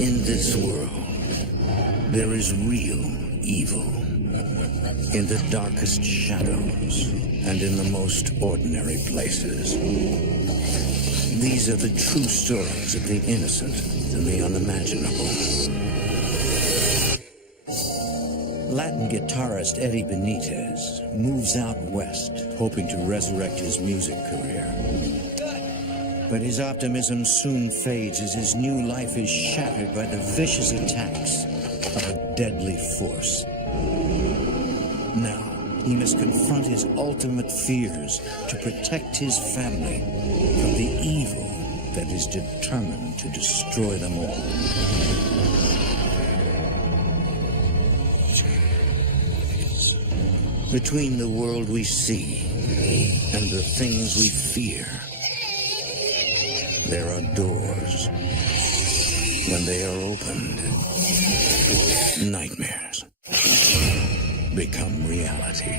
In this world, there is real evil. In the darkest shadows and in the most ordinary places. These are the true stories of the innocent and the unimaginable. Latin guitarist Eddie Benitez moves out west, hoping to resurrect his music career. But his optimism soon fades as his new life is shattered by the vicious attacks of a deadly force. Now, he must confront his ultimate fears to protect his family from the evil that is determined to destroy them all. Between the world we see and the things we fear, there are doors. When they are opened, nightmares become reality.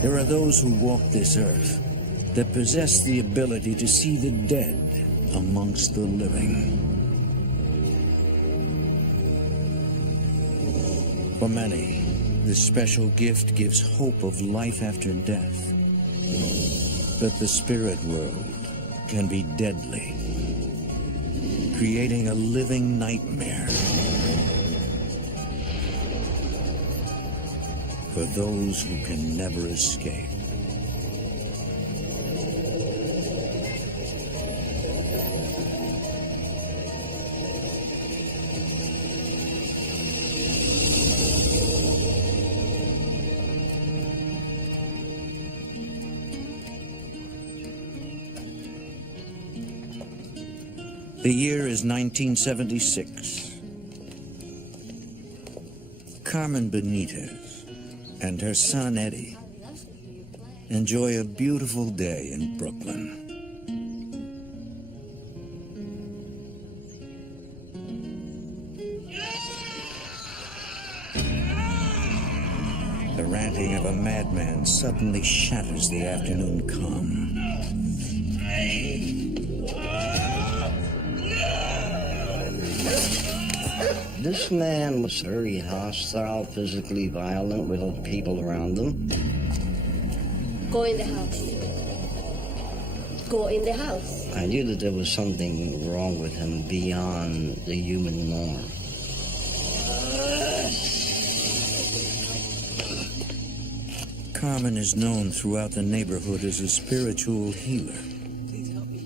There are those who walk this earth that possess the ability to see the dead amongst the living. For many, this special gift gives hope of life after death. But the spirit world can be deadly, creating a living nightmare for those who can never escape. The year is 1976. Carmen Benitez and her son Eddie enjoy a beautiful day in Brooklyn. The ranting of a madman suddenly shatters the afternoon calm. This man was very hostile, physically violent with other people around him. Go in the house. Go in the house. I knew that there was something wrong with him beyond the human norm. Carmen is known throughout the neighborhood as a spiritual healer.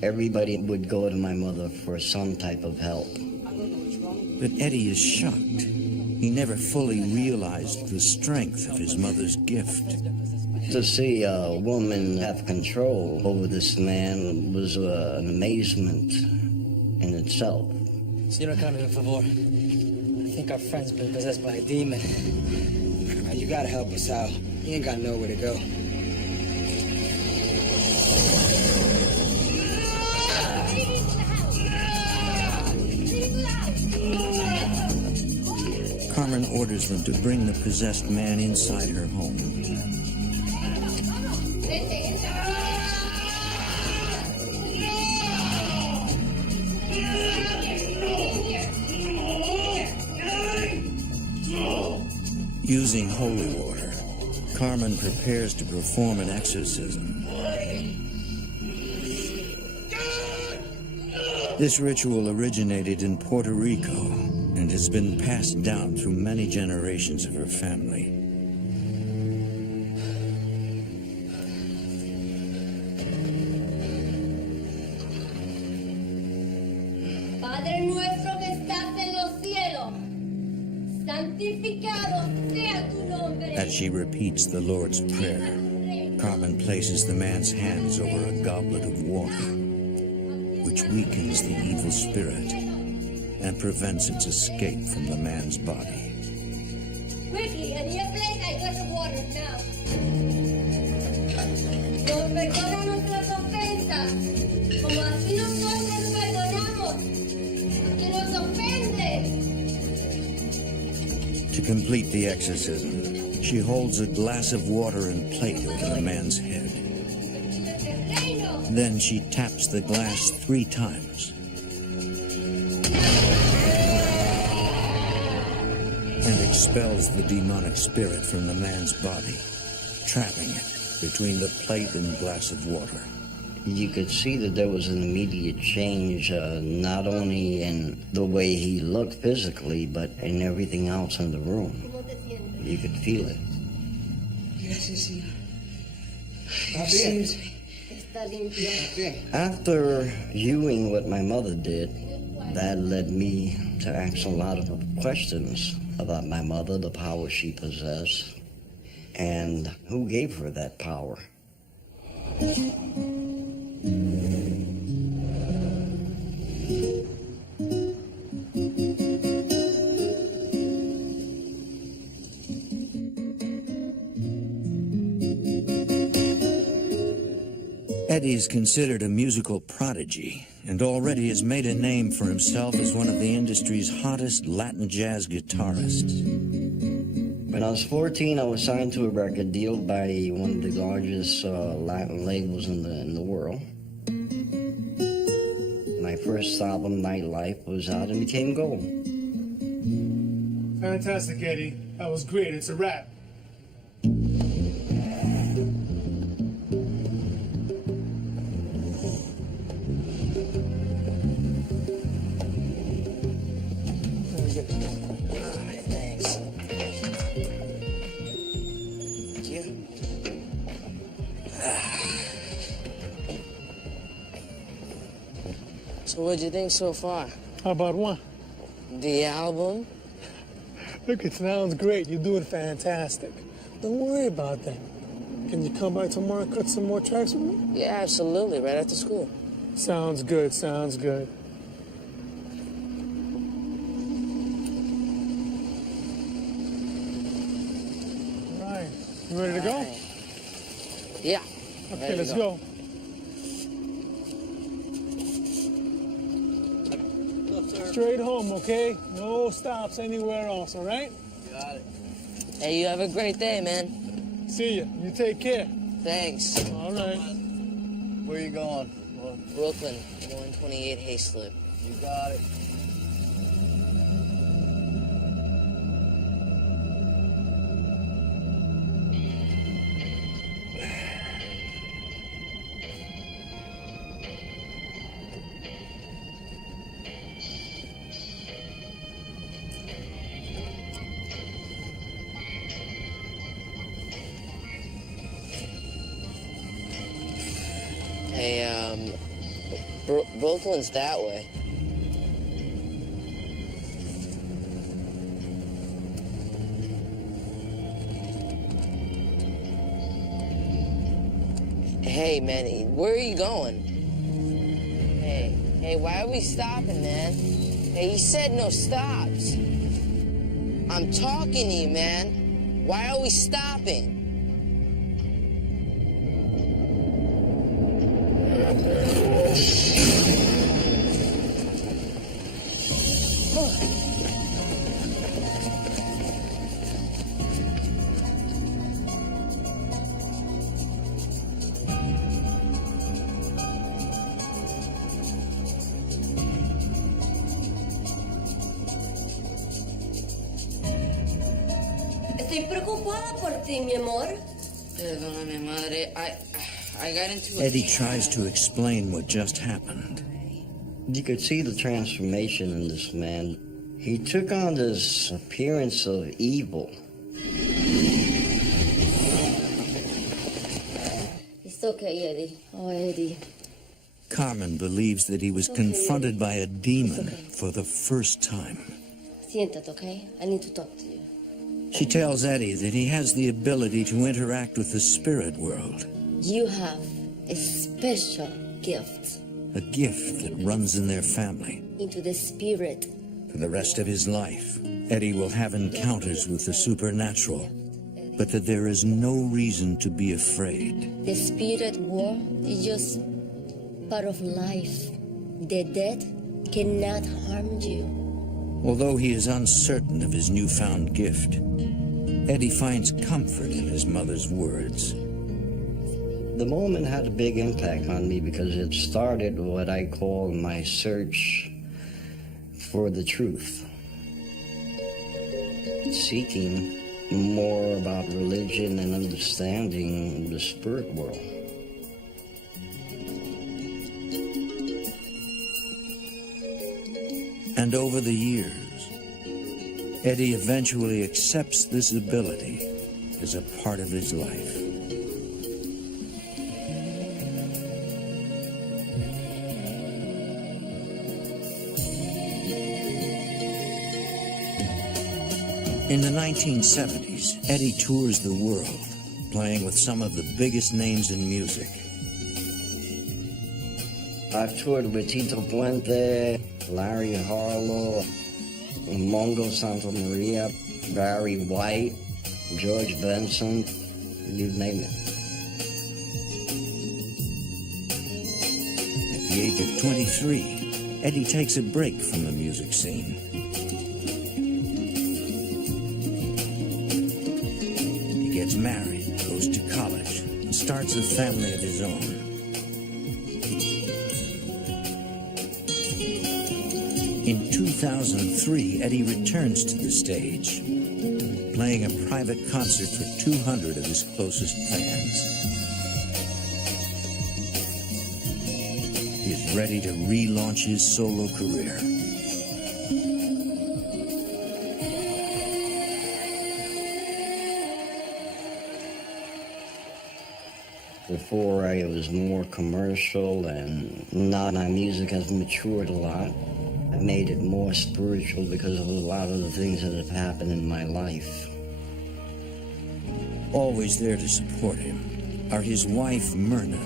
Everybody would go to my mother for some type of help. But Eddie is shocked. He never fully realized the strength of his mother's gift. To see a woman have control over this man was an amazement in itself. Señora Carmen, por favor. I think our friend's been possessed by a demon. You gotta help us out. He ain't got nowhere to go. Carmen orders them to bring the possessed man inside her home. Using holy water, Carmen prepares to perform an exorcism. This ritual originated in Puerto Rico and has been passed down through many generations of her family. Padre nuestro que estás en los cielos, santificado sea tu nombre. As she repeats the Lord's Prayer, Carmen places the man's hands over a goblet of water, which weakens the evil spirit and prevents its escape from the man's body. Quickly, and here place a glass of water now. Nos perdona nuestras ofensas, como así nosotros perdonamos a quien nos ofende. To complete the exorcism, she holds a glass of water and plate over the man's head. Then she taps the glass 3 times. And expels the demonic spirit from the man's body, trapping it between the plate and glass of water. You could see that there was an immediate change, not only in the way he looked physically, but in everything else in the room. You could feel it. After viewing what my mother did, that led me to ask a lot of questions about my mother, the power she possessed, and who gave her that power. Eddie's considered a musical prodigy and already has made a name for himself as one of the industry's hottest Latin jazz guitarists. When I was 14, I was signed to a record deal by one of the largest Latin labels in the world. My first album, Nightlife, was out and became gold. Fantastic, Eddie. That was great. It's a wrap. Thanks. So what'd you think so far? How about one? The album? Look, it sounds great. You're doing fantastic. Don't worry about that. Can you come by tomorrow and cut some more tracks with me? Yeah, absolutely. Right after school. Sounds good, sounds good. All right. You ready to go? Yeah. Okay, Ready to let's go. Straight home, okay? No stops anywhere else, all right? Got it. Hey, you have a great day, man. See ya. You take care. Thanks. All right. Where you going? Brooklyn, 128 Hayslip. You got it. Hey, Brooklyn's that way. Hey, man, where are you going? Hey, why are we stopping, man? Hey, he said no stops. I'm talking to you, man. Why are we stopping? Estoy preocupada por ti, mi amor. Perdóname, madre. I got into a... Eddie tries to explain what just happened. You could see the transformation in this man. He took on this appearance of evil. It's okay, Eddie. Oh, Eddie. Carmen believes that he was confronted by a demon for the first time. Siéntate, okay? I need to talk to you. She tells Eddie that he has the ability to interact with the spirit world, You have a special gift a gift that runs in their family. into the spirit. For the rest of his life, Eddie will have encounters with the supernatural, but that there is no reason to be afraid. The spirit world is just part of life. The dead cannot harm you. Although he is uncertain of his newfound gift, Eddie finds comfort in his mother's words. The moment had a big impact on me because it started what I call my search for the truth. Seeking more about religion and understanding the spirit world. And over the years, Eddie eventually accepts this ability as a part of his life. In the 1970s, Eddie tours the world, playing with some of the biggest names in music. I've toured with Tito Puente, Larry Harlow, Mongo Santa Maria, Barry White, George Benson, you name it. At the age of 23, Eddie takes a break from the music scene. He gets married, goes to college, and starts a family of his own. In 2003, Eddie returns to the stage, playing a private concert for 200 of his closest fans. He is ready to relaunch his solo career. Before I was more commercial, and now my music has matured a lot. I made it more spiritual because of a lot of the things that have happened in my life. Always there to support him are his wife, Myrna,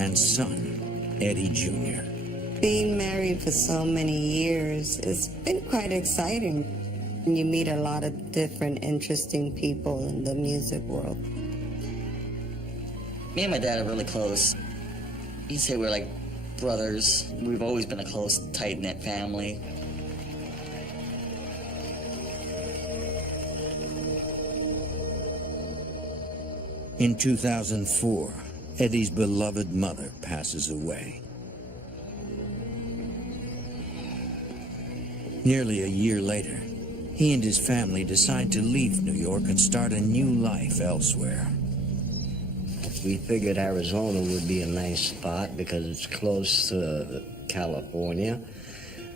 and son, Eddie Jr. Being married for so many years, it's been quite exciting. You meet a lot of different interesting people in the music world. Me and my dad are really close. You'd say we're like brothers. We've always been a close, tight-knit family. In 2004, Eddie's beloved mother passes away. Nearly a year later, he and his family decide to leave New York and start a new life elsewhere. We figured Arizona would be a nice spot because it's close to California,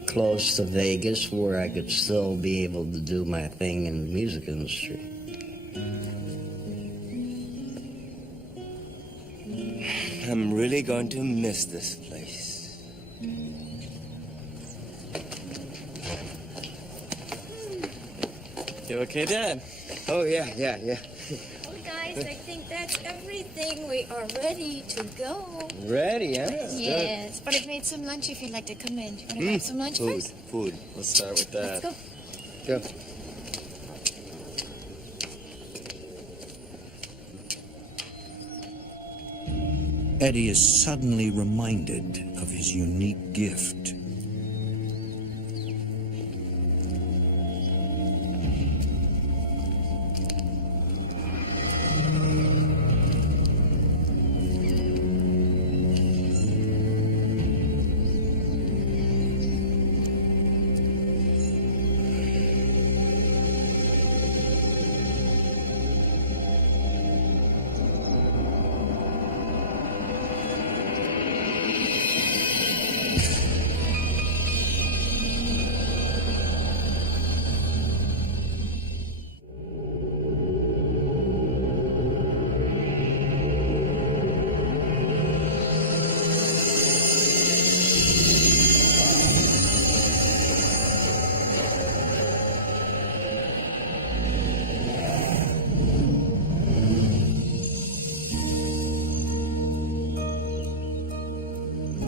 close to Vegas, where I could still be able to do my thing in the music industry. I'm really going to miss this place. You okay, Dad? Oh, yeah. Oh, guys, I think that's everything. We are ready to go. Ready, huh? Yes, but I've made some lunch if you'd like to come in. You want to grab some lunch first? Food. Let's start with that. Let's Go. go. Eddie is suddenly reminded of his unique gift.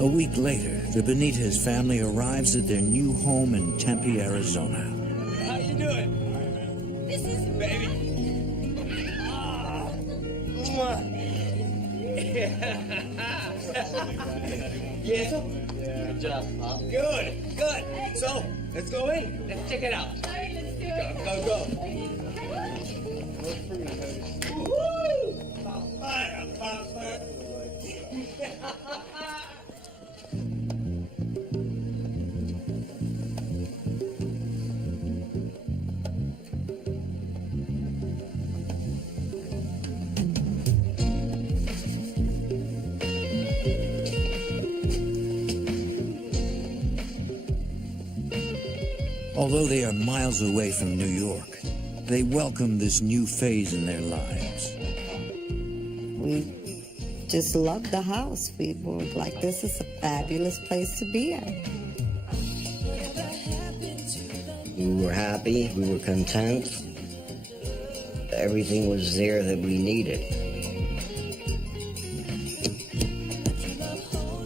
A week later, the Benitez family arrives at their new home in Tempe, Arizona. How you doing? This is Baby. Yes. Good job, Pop. Good. So, Let's go in. Let's check it out. All right, let's do it. Go. Although they are miles away from New York, they welcome this new phase in their lives. We just loved the house. We were like, this is a fabulous place to be at. We were happy, we were content. Everything was there that we needed.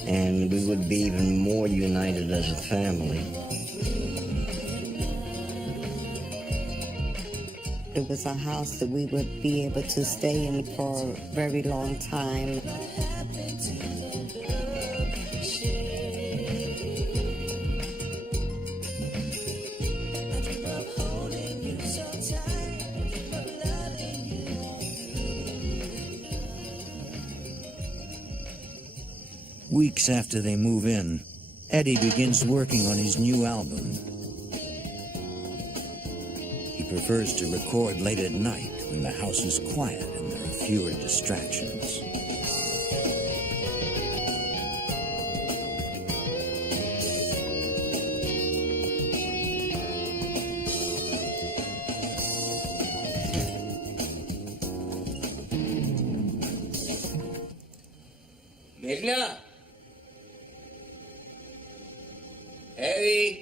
And we would be even more united as a family. It was a house that we would be able to stay in for a very long time. Weeks after they move in, Eddie begins working on his new album. He prefers to record late at night when the house is quiet and there are fewer distractions. Meghna. Eddie.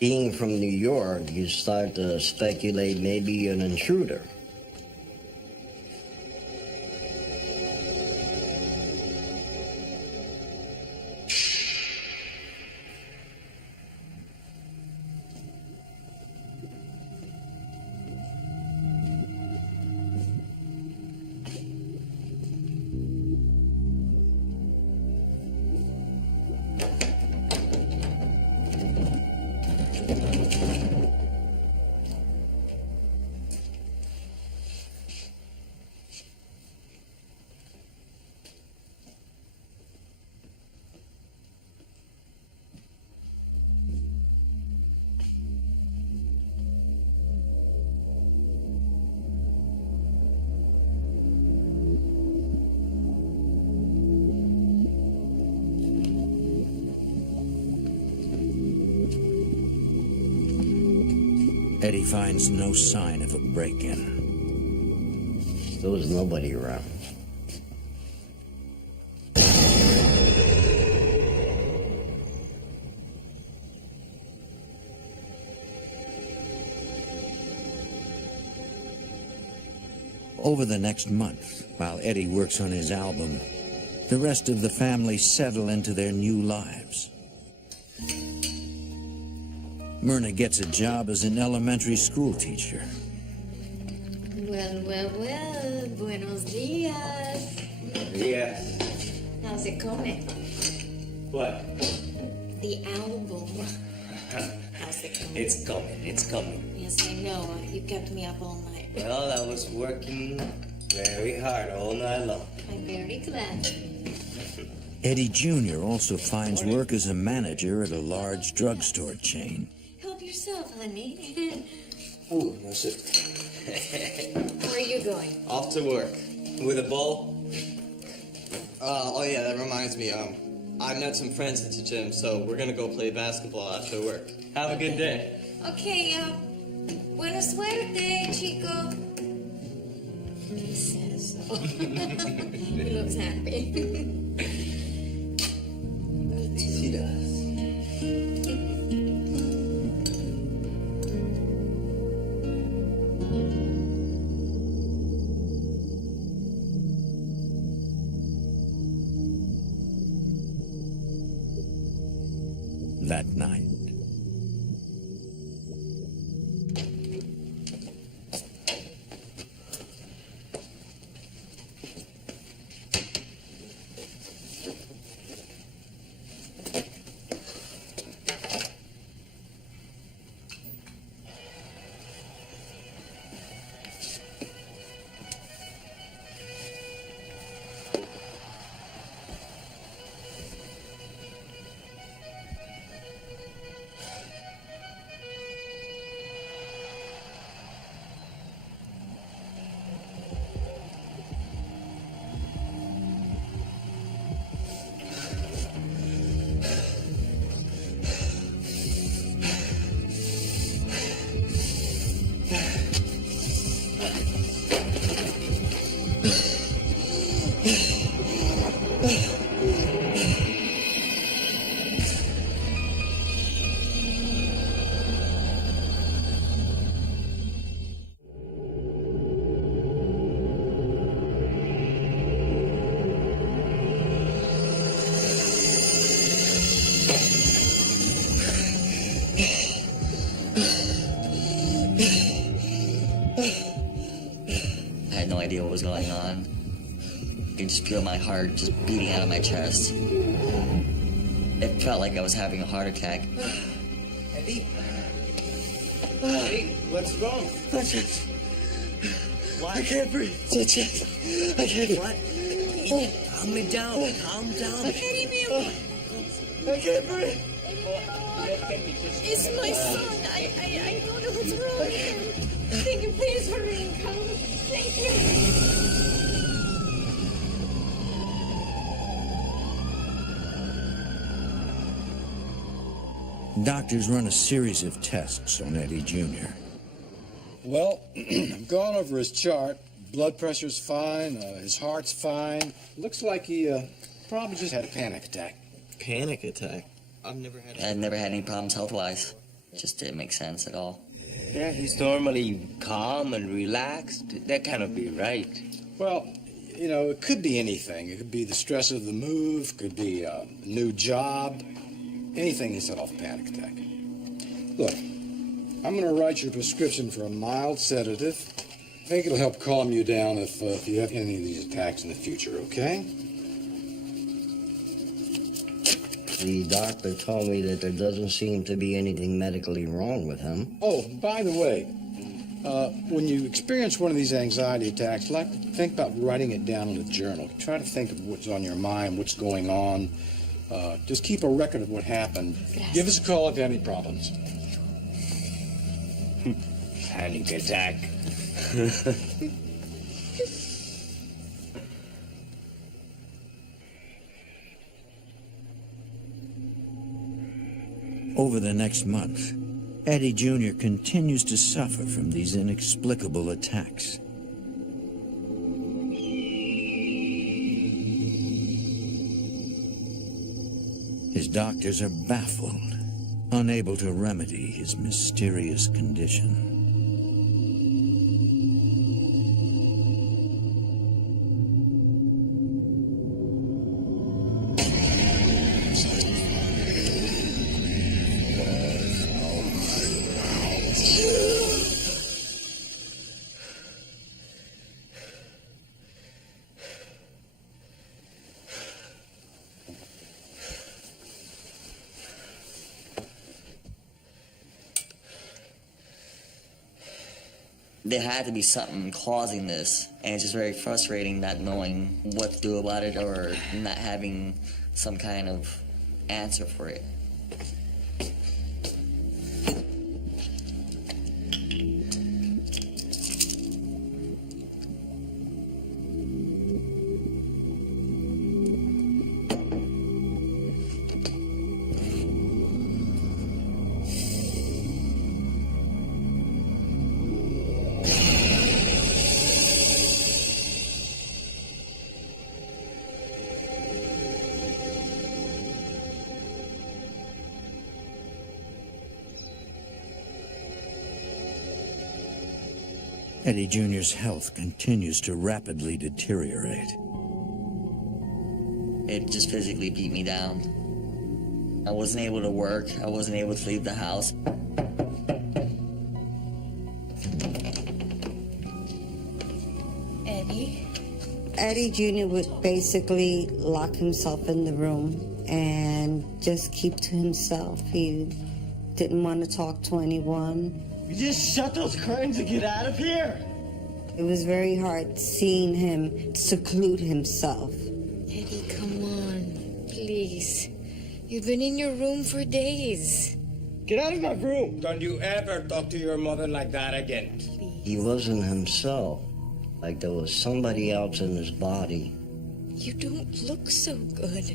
Being from New York, you start to speculate maybe an intruder. Eddie finds no sign of a break-in. There was nobody around. Over the next month, while Eddie works on his album, the rest of the family settle into their new lives. Myrna gets a job as an elementary school teacher. Well, buenos dias. Yes. How's it coming? What? The album. How's it coming? It's coming. Yes, I know. You kept me up all night. Well, I was working very hard all night long. I'm very glad. Eddie Jr. also finds work as a manager at a large drugstore chain. Help yourself, honey. Ooh, no sir. Where are you going? Off to work. With a ball? Oh yeah, that reminds me, I met some friends at the gym, so we're gonna go play basketball after work. Have a good day. Okay, buena suerte, chico. He says so. He looks happy. He does. that night. I had no idea what was going on. I could just feel my heart just beating out of my chest. It felt like I was having a heart attack. Eddie? Hey, what's wrong? What? I can't breathe. I can't. What? Calm me down. Calm down. I can't breathe. It's my son. I don't know what's wrong with him. Thank you. Please hurry and come. Thank you. Doctors run a series of tests on Eddie Jr. Well, I've gone over his chart. Blood pressure's fine, his heart's fine. Looks like he probably just had a panic attack. Panic attack? I've never had any problems health-wise. It just didn't make sense at all. Yeah, he's normally calm and relaxed. That cannot be right. Well, you know, it could be anything. It could be the stress of the move, could be a new job, anything to set off a panic attack. Look, I'm going to write you a prescription for a mild sedative. I think it'll help calm you down if you have any of these attacks in the future, okay? The doctor told me that there doesn't seem to be anything medically wrong with him. Oh, by the way, when you experience one of these anxiety attacks, like think about writing it down in a journal. Try to think of what's on your mind, what's going on. Just keep a record of what happened. Give us a call if you have any problems. Panic attack. Over the next month, Eddie Jr. continues to suffer from these inexplicable attacks. His doctors are baffled, unable to remedy his mysterious condition. There had to be something causing this, and it's just very frustrating not knowing what to do about it or not having some kind of answer for it. Eddie Jr.'s health continues to rapidly deteriorate. It just physically beat me down. I wasn't able to work. I wasn't able to leave the house. Eddie Jr. would basically lock himself in the room and just keep to himself. He didn't want to talk to anyone. You just shut those curtains and get out of here. It was very hard seeing him seclude himself. Eddie, come on, please. You've been in your room for days. Get out of my room. Don't you ever talk to your mother like that again. He wasn't himself. Like there was somebody else in his body. You don't look so good.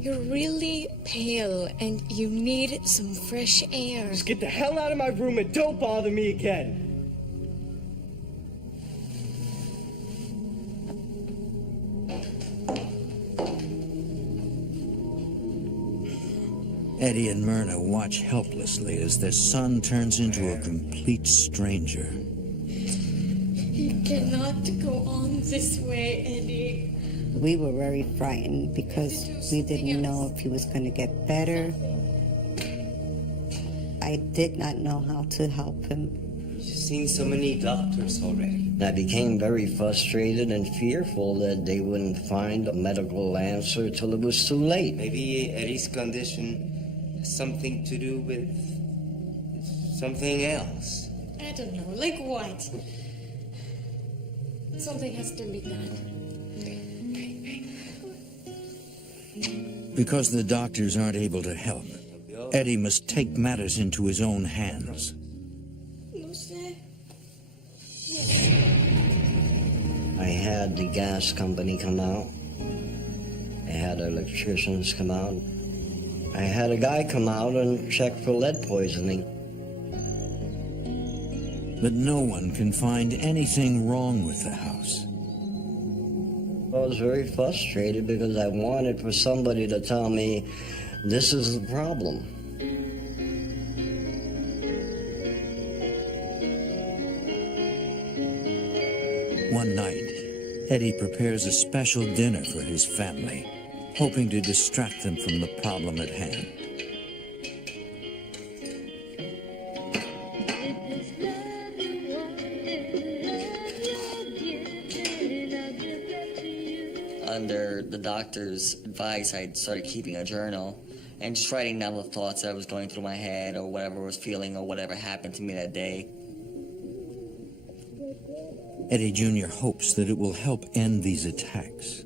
You're really pale and you need some fresh air. Just get the hell out of my room and don't bother me again. Eddie and Myrna watch helplessly as their son turns into a complete stranger. You cannot go on this way, Eddie. We were very frightened because we didn't know if he was going to get better. I did not know how to help him. You've seen so many doctors already. I became very frustrated and fearful that they wouldn't find a medical answer till it was too late. Maybe Eddie's condition has something to do with something else. I don't know, like what? Something has to be done. Because the doctors aren't able to help, Eddie must take matters into his own hands. I had the gas company come out. I had electricians come out. I had a guy come out and check for lead poisoning. But no one can find anything wrong with the house. I was very frustrated because I wanted for somebody to tell me, this is the problem. One night, Eddie prepares a special dinner for his family, hoping to distract them from the problem at hand. Under the doctor's advice, I started keeping a journal and just writing down the thoughts that I was going through my head or whatever I was feeling or whatever happened to me that day. Eddie Jr. hopes that it will help end these attacks.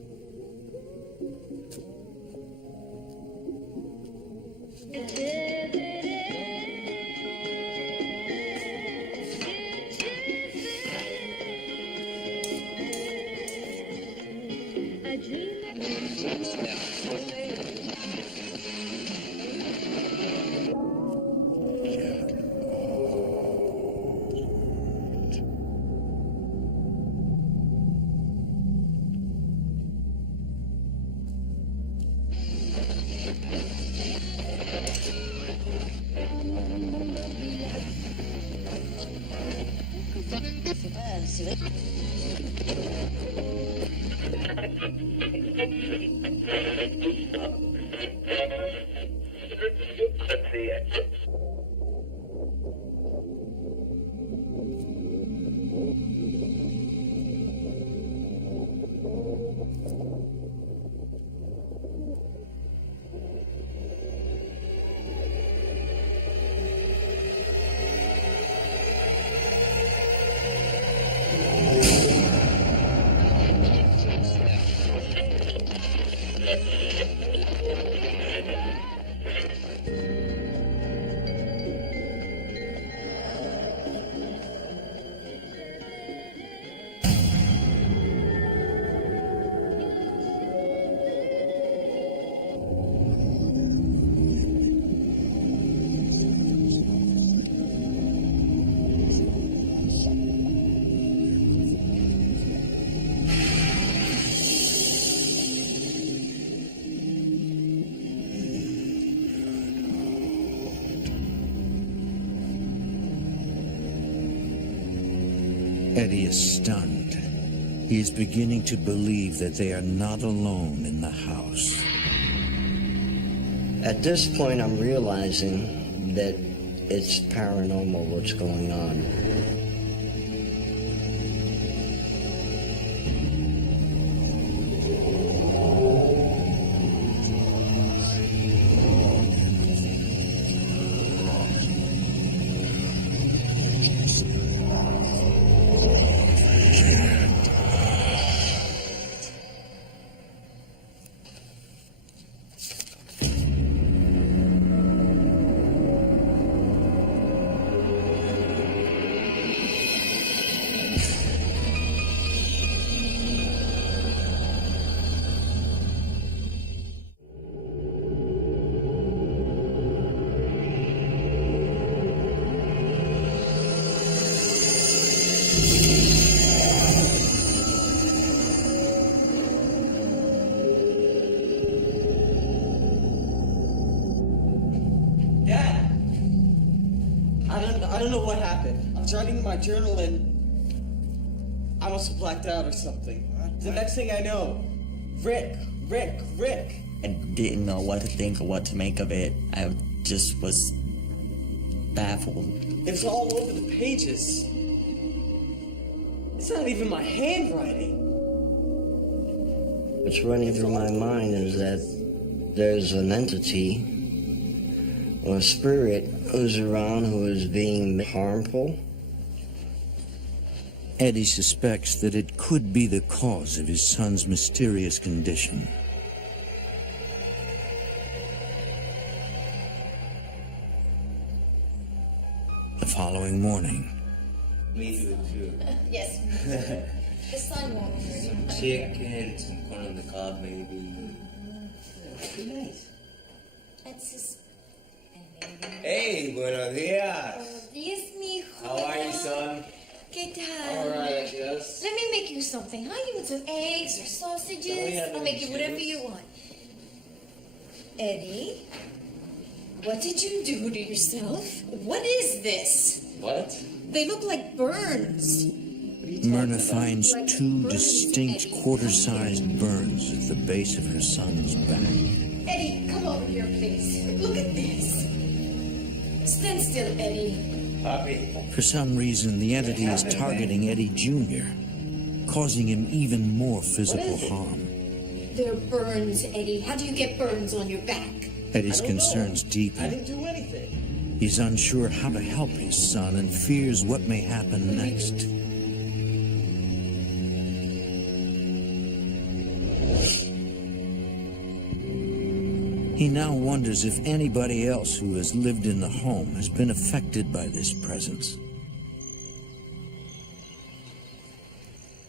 Eddie is stunned. He is beginning to believe that they are not alone in the house. At this point, I'm realizing that it's paranormal what's going on. I don't know what happened. I was writing in my journal and I must have blacked out or something. The next thing I know, Rick. I didn't know what to think or what to make of it. I just was baffled. It was all over the pages. It's not even my handwriting. What's running through my mind is that there's an entity or a spirit who's around who is being harmful. Eddie suspects that it could be the cause of his son's mysterious condition. The following morning, Me do it too. Yes. The sun won't hurt. Some chicken, some corn on the cob, maybe. Nice. That's just... Hey, buenos dias. Dios, mijo. How are you, son? ¿Qué tal? All right, I guess. Let me make you something, huh? You want some eggs or sausages? Oh, yeah, I'll make you whatever sugars. you want. Eddie, what did you do to yourself? What is this? What? They look like burns. Myrna finds Like two burns, distinct Eddie. quarter-sized burns at the base of her son's back. Eddie, come over here, please. Look at this. Stand still, Eddie. Poppy. For some reason, the entity is targeting Eddie Jr., causing him even more physical harm. They're burns, Eddie. How do you get burns on your back? Eddie's concerns I deepen. didn't do anything. He's unsure how to help his son and fears what may happen next. He now wonders if anybody else who has lived in the home has been affected by this presence.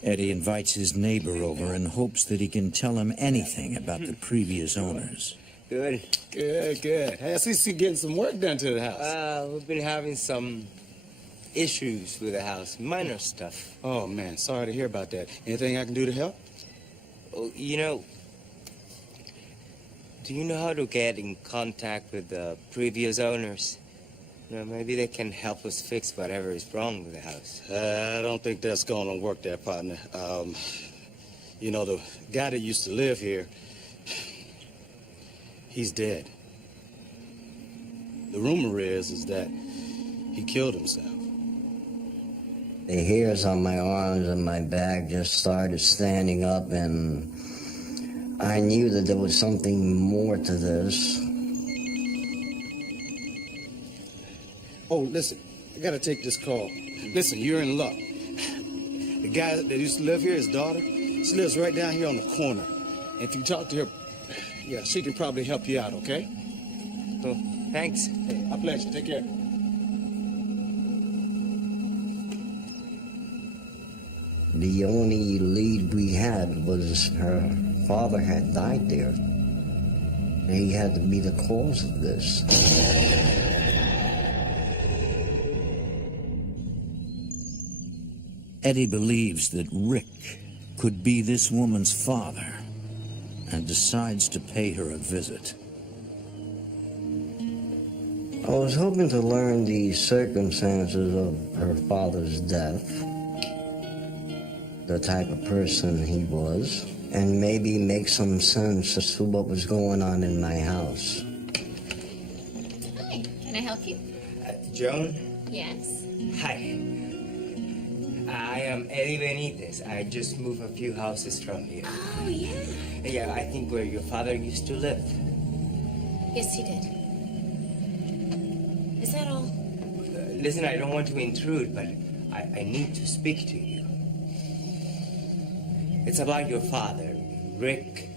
Eddie invites his neighbor over and hopes that he can tell him anything about the previous owners. Good. Good. Hey, I see you getting some work done to the house. We've been having some issues with the house. Minor stuff. Oh, man, sorry to hear about that. Anything I can do to help? Oh, you know, do you know how to get in contact with the previous owners? You know, maybe they can help us fix whatever is wrong with the house. I don't think that's going to work there, partner. You know, the guy that used to live here, he's dead. The rumor is that he killed himself. The hairs on my arms and my back just started standing up, and I knew that there was something more to this. Oh, listen, I gotta take this call. Listen, you're in luck. The guy that used to live here, his daughter, she lives right down here on the corner. And if you talk to her, yeah, she can probably help you out, okay? Oh, thanks. Hey, my pleasure. Take care. The only lead we had was her father had died there. He had to be the cause of this. Eddie believes that Rick could be this woman's father and decides to pay her a visit. I was hoping to learn the circumstances of her father's death, the type of person he was, and maybe make some sense as to what was going on in my house. Can I help you? Joan? Yes. Hi. I am Eddie Benitez. I just moved a few houses from here. Oh, yeah. Yeah, I think where your father used to live. Yes, he did. Is that all? Listen, I don't want to intrude, but I need to speak to you. It's about your father, Rick.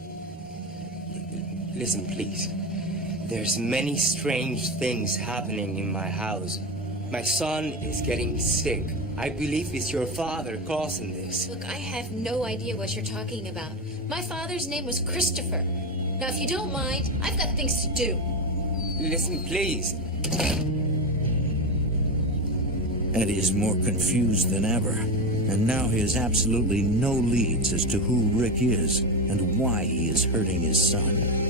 Listen, please. There's many strange things happening in my house. My son is getting sick. I believe it's your father causing this. Look, I have no idea what you're talking about. My father's name was Christopher. Now, if you don't mind, I've got things to do. Listen, please. Eddie is more confused than ever, and now he has absolutely no leads as to who Rick is and why he is hurting his son.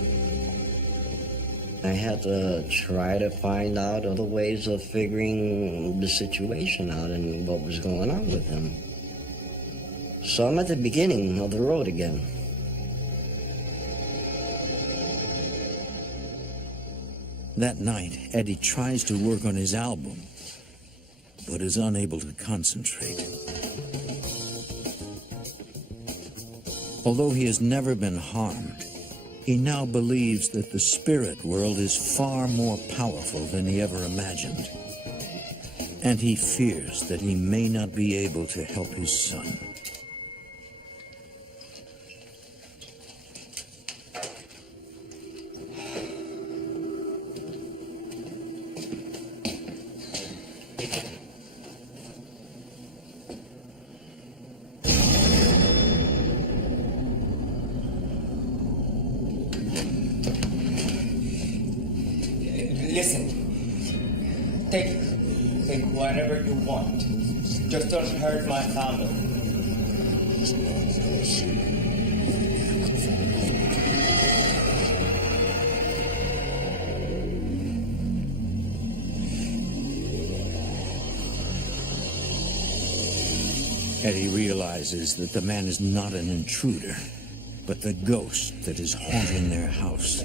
I had to try to find out other ways of figuring the situation out and what was going on with him. So I'm at the beginning of the road again. That night, Eddie tries to work on his album, but is unable to concentrate. Although he has never been harmed, he now believes that the spirit world is far more powerful than he ever imagined. And he fears that he may not be able to help his son. Listen, take whatever you want. Just don't hurt my family. Eddie realizes that the man is not an intruder, but the ghost that is haunting their house.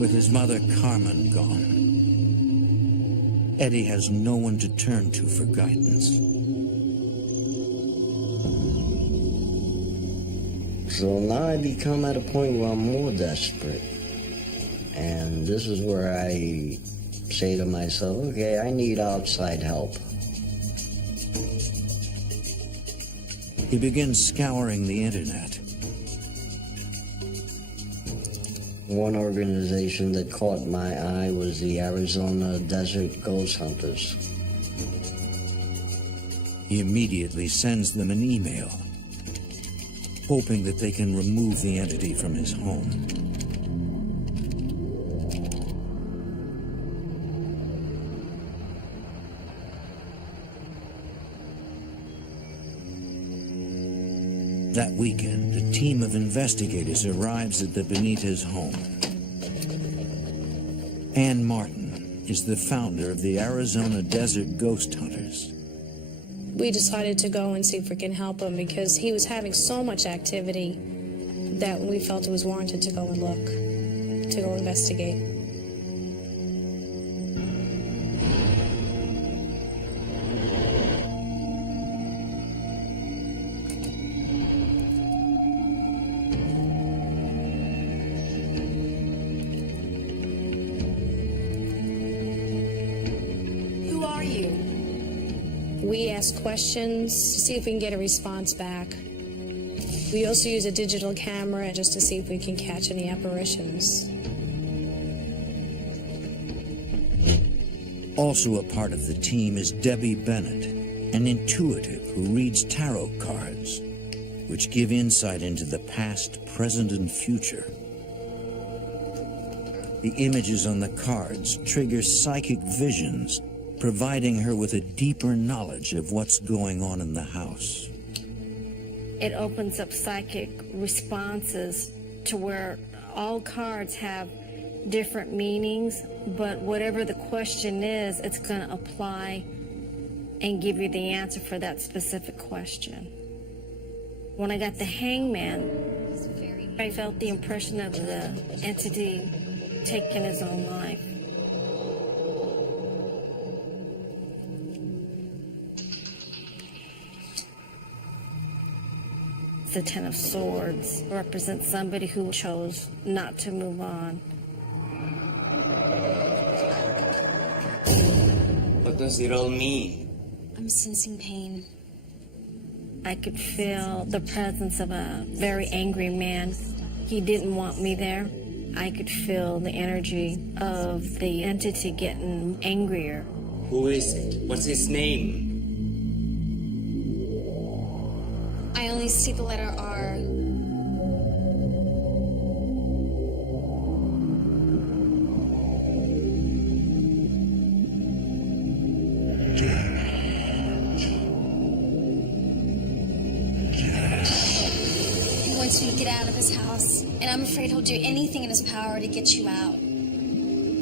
With his mother Carmen gone, Eddie has no one to turn to for guidance. So now I become at a point where I'm more desperate. And this is where I say to myself, okay, I need outside help. He begins scouring the internet. One organization that caught my eye was the Arizona Desert Ghost Hunters. He immediately sends them an email, hoping that they can remove the entity from his home. That weekend, a team of investigators arrives at the Benitez home. Ann Martin is the founder of the Arizona Desert Ghost Hunters. We decided to go and see if we can help him because he was having so much activity that we felt it was warranted to go and look, to go investigate. We ask questions to see if we can get a response back. We also use a digital camera just to see if we can catch any apparitions. Also a part of the team is Debbie Bennett, an intuitive who reads tarot cards, which give insight into the past, present, and future. The images on the cards trigger psychic visions, providing her with a deeper knowledge of what's going on in the house. It opens up psychic responses to where all cards have different meanings, but whatever the question is, it's going to apply and give you the answer for that specific question. When I got the hangman, I felt the impression of the entity taking his own life. The Ten of Swords represents somebody who chose not to move on. What does it all mean? I'm sensing pain. I could feel the presence of a very angry man. He didn't want me there. I could feel the energy of the entity getting angrier. Who is it? What's his name? I only see the letter R. He wants you to get out of his house, and I'm afraid he'll do anything in his power to get you out.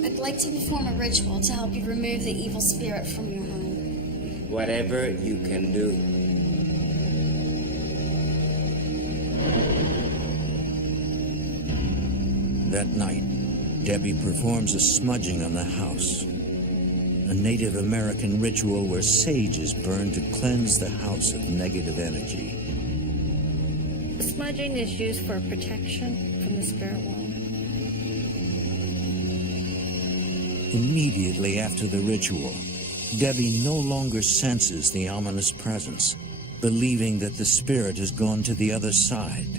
I'd like to perform a ritual to help you remove the evil spirit from your home. Whatever you can do. That night, Debbie performs a smudging on the house, a Native American ritual where sage is burned to cleanse the house of negative energy. Smudging is used for protection from the spirit world. Immediately after the ritual, Debbie no longer senses the ominous presence, believing that the spirit has gone to the other side.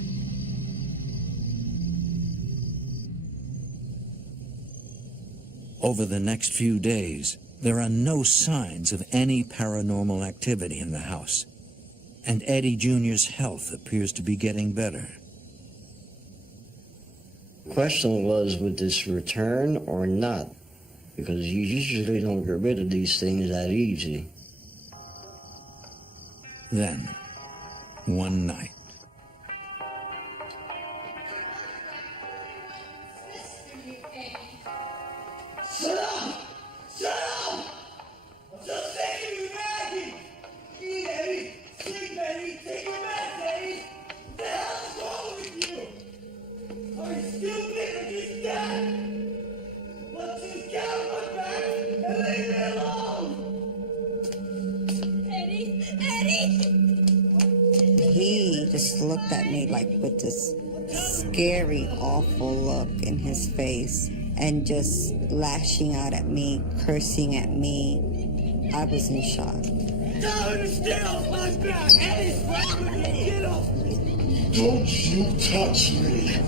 Over the next few days, there are no signs of any paranormal activity in the house, and Eddie Jr.'s health appears to be getting better. The question was, would this return or not? Because you usually don't get rid of these things that easy. Then, one night, Shut up! Shut up! I'm so sick of you, Maggie! Eat, Eddie! Sleep, Eddie! Take your meds, Eddie! What the hell is wrong with you? Are you stupid or just dead? Why don't you just get off my back and leave me alone? Eddie! Eddie! He just looked at me like with this scary, awful look in his face and just lashing out at me, cursing at me. I was in shock. Tell her to stay off my back! Eddie's right with me! Get off me! Don't you touch me!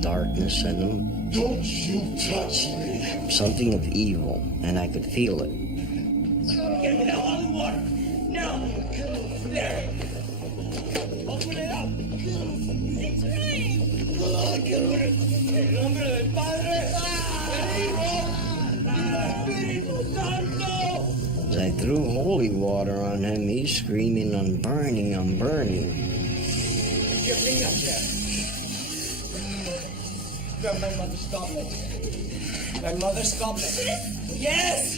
Darkness in them. Don't you touch me. Something of evil, and I could feel it. Get me the holy water! Now! There! Open it up! It's right! En nombre del Padre, del Hijo, y del Espíritu Santo! As I threw holy water on him, he's screaming, I'm burning, I'm burning. Get me up there! My mother stopped it. My mother stopped it. Yes!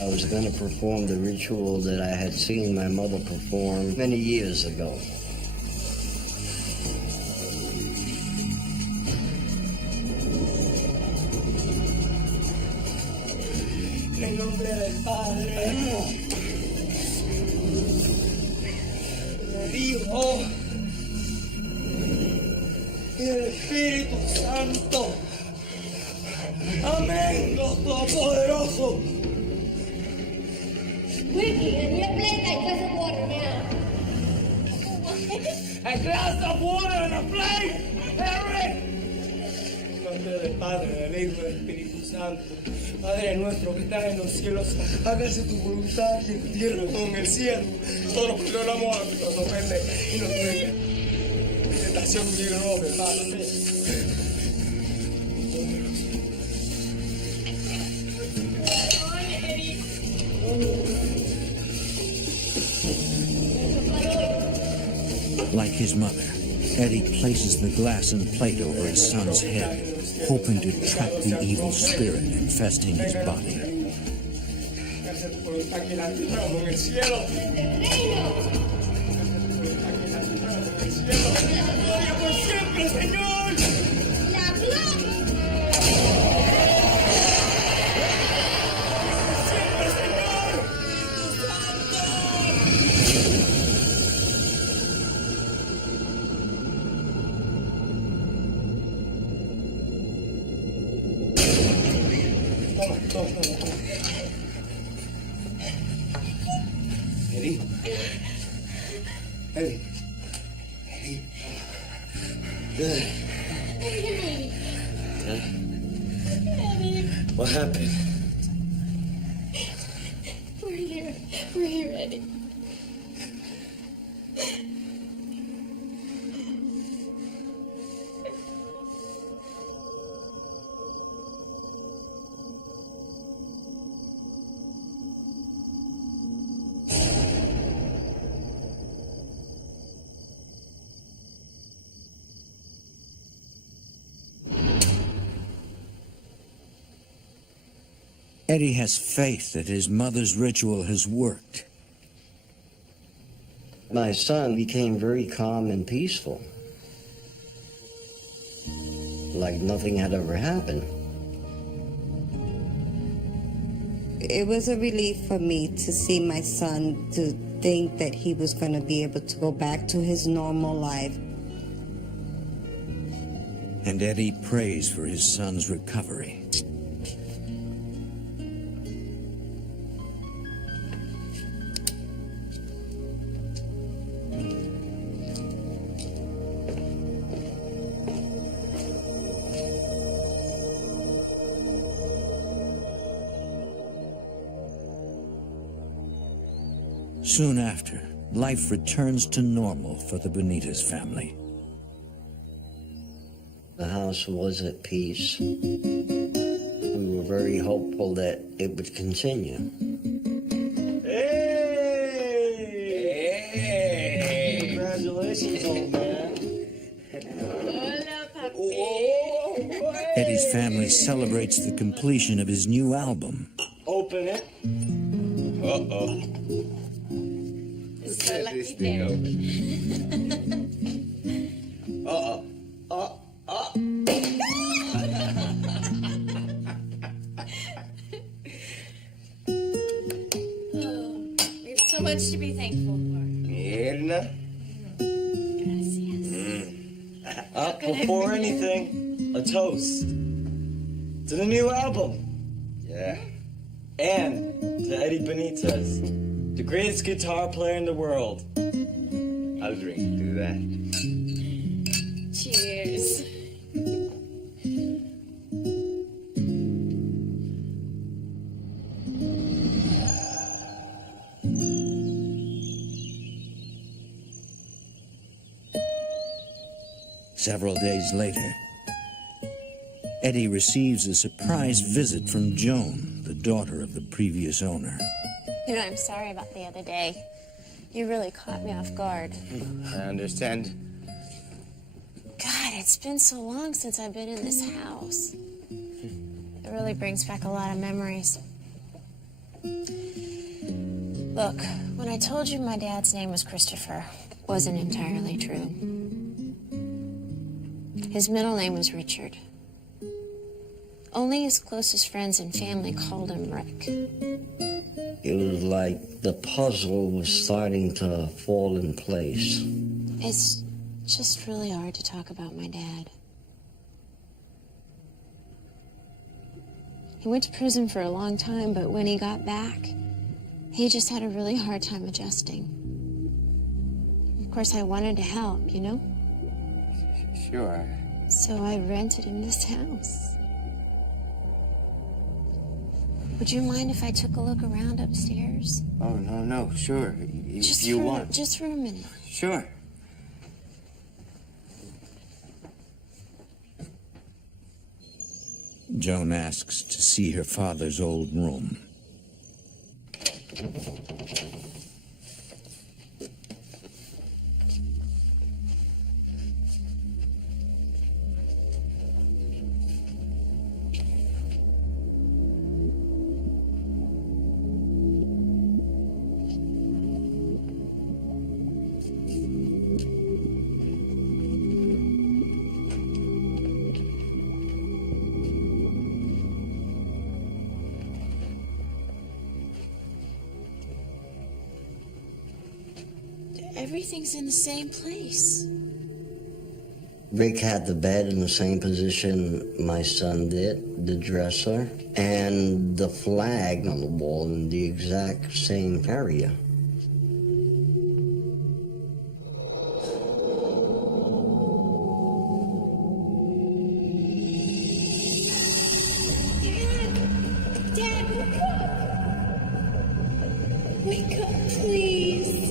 I was going to perform the ritual that I had seen my mother perform many years ago. En nombre del Padre, del Hijo y el Espíritu Santo. Amén, Dios Todopoderoso. Ricky, and your plate, I glass of water now. A glass of water and a plate, Harry. En nombre del Padre, del Hijo y del Espíritu Santo. Padre nuestro que estás en los cielos, hágase tu voluntad en la tierra como en el cielo. Nosotros perdonamos a los que nos ofenden y nos duelen. Tentación y no, Padre. Like his mother, Eddie places the glass and plate over his son's head, hoping to trap the evil spirit infesting his body. Hágase tu voluntad en la tierra como en el cielo. Gloria por siempre, Señor. La gloria. Eddie? Eddie? Eddie? Good. What happened? We're here. We're here, Eddie. Eddie has faith that his mother's ritual has worked. My son became very calm and peaceful, like nothing had ever happened. It was a relief for me to see my son, to think that he was going to be able to go back to his normal life. And Eddie prays for his son's recovery. Soon after, life returns to normal for the Benitez family. The house was at peace. We were very hopeful that it would continue. Hey! Congratulations, old man. Hola, papi. Eddie's family celebrates the completion of his new album. Open it. Uh-oh. Set this thing open. Uh-oh. We have so much to be thankful for. Mirna. Gracias. Before anything, a toast to the new album. Yeah. And to Eddie Benitez, the greatest guitar player in the world. I'll drink to that. Cheers. Several days later, Eddie receives a surprise visit from Joan, the daughter of the previous owner. You know, I'm sorry about the other day. You really caught me off guard. I understand. God, it's been so long since I've been in this house. It really brings back a lot of memories. Look, when I told you my dad's name was Christopher, it wasn't entirely true. His middle name was Richard. Only his closest friends and family called him Rick. It was like the puzzle was starting to fall in place. It's just really hard to talk about my dad. He went to prison for a long time, but when he got back, he just had a really hard time adjusting. Of course, I wanted to help, you know? Sure. So I rented him this house. Would you mind if I took a look around upstairs? Oh, no, sure. If you want. Just for a minute. Sure. Joan asks to see her father's old room. Everything's in the same place. Rick had the bed in the same position my son did, the dresser, and the flag on the wall in the exact same area. Dad, wake up, please.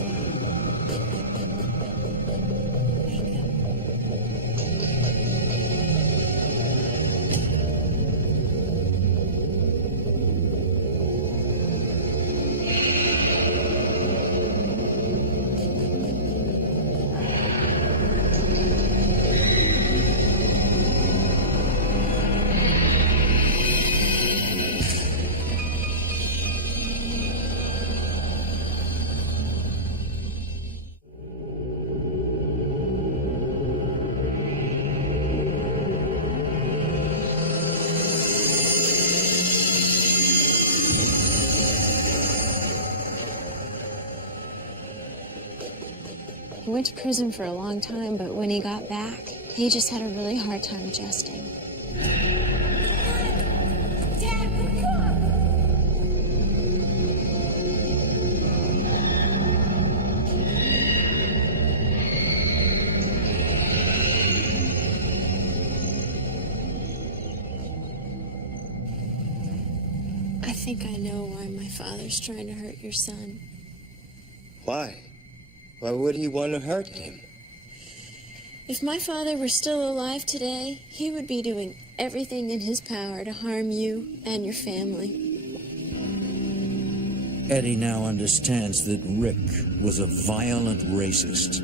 He went to prison for a long time, but when he got back, he just had a really hard time adjusting. Dad, wake up! I think I know why my father's trying to hurt your son. Why? Why would he want to hurt him? If my father were still alive today, he would be doing everything in his power to harm you and your family. Eddie now understands that Rick was a violent racist,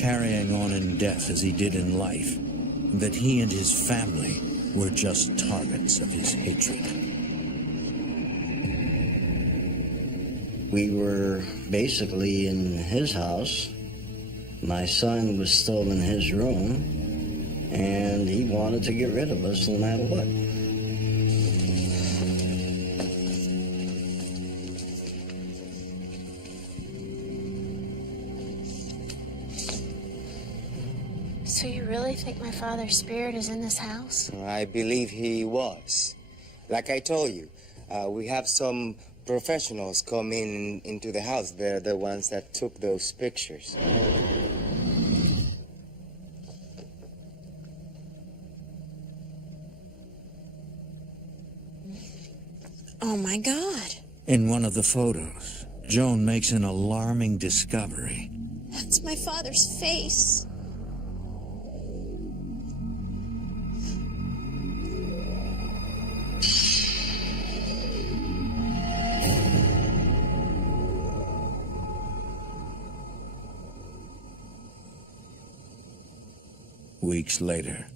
carrying on in death as he did in life, and that he and his family were just targets of his hatred. We were basically in his house. My son was still in his room, and he wanted to get rid of us no matter what. So you really think my father's spirit is in this house? I believe he was. Like I told you, we have some professionals come into the house. They're the ones that took those pictures. Oh my God. In one of the photos, Joan makes an alarming discovery. That's my father's face. Weeks later.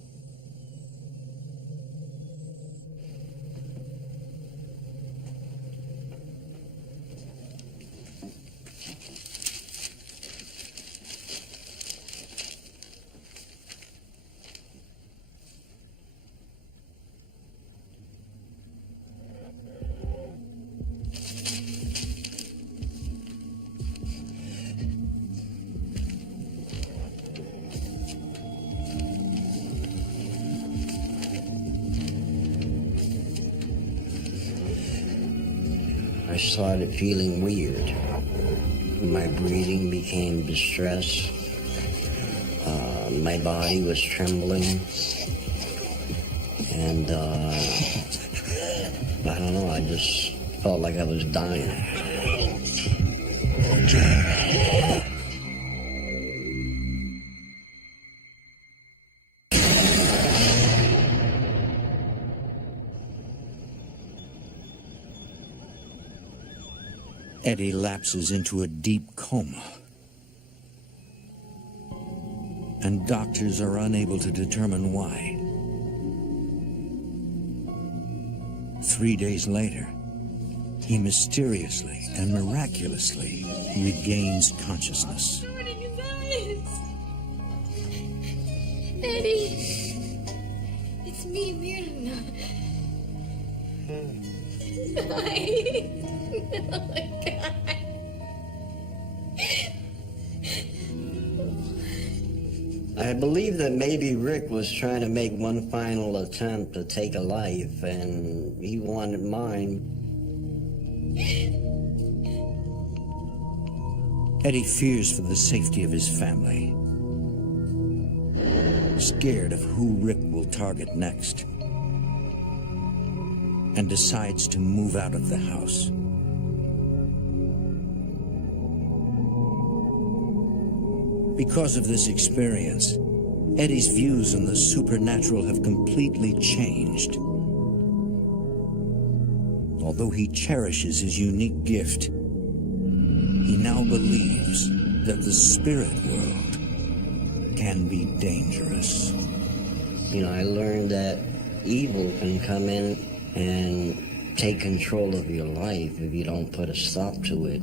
I started feeling weird. My breathing became distressed. My body was trembling. And I don't know, I just Felt like I was dying. Eddie lapses into a deep coma, and doctors are unable to determine why. 3 days later, he mysteriously and miraculously regains consciousness. Eddie, it's me, Myrna. Oh my God. I believe that maybe Rick was trying to make one final attempt to take a life, and he wanted mine. Eddie fears for the safety of his family, scared of who Rick will target next, and decides to move out of the house. Because of this experience, Eddie's views on the supernatural have completely changed. Although he cherishes his unique gift, he now believes that the spirit world can be dangerous. You know, I learned that evil can come in and take control of your life if you don't put a stop to it,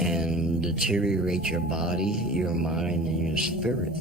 and deteriorate your body, your mind, and your spirit.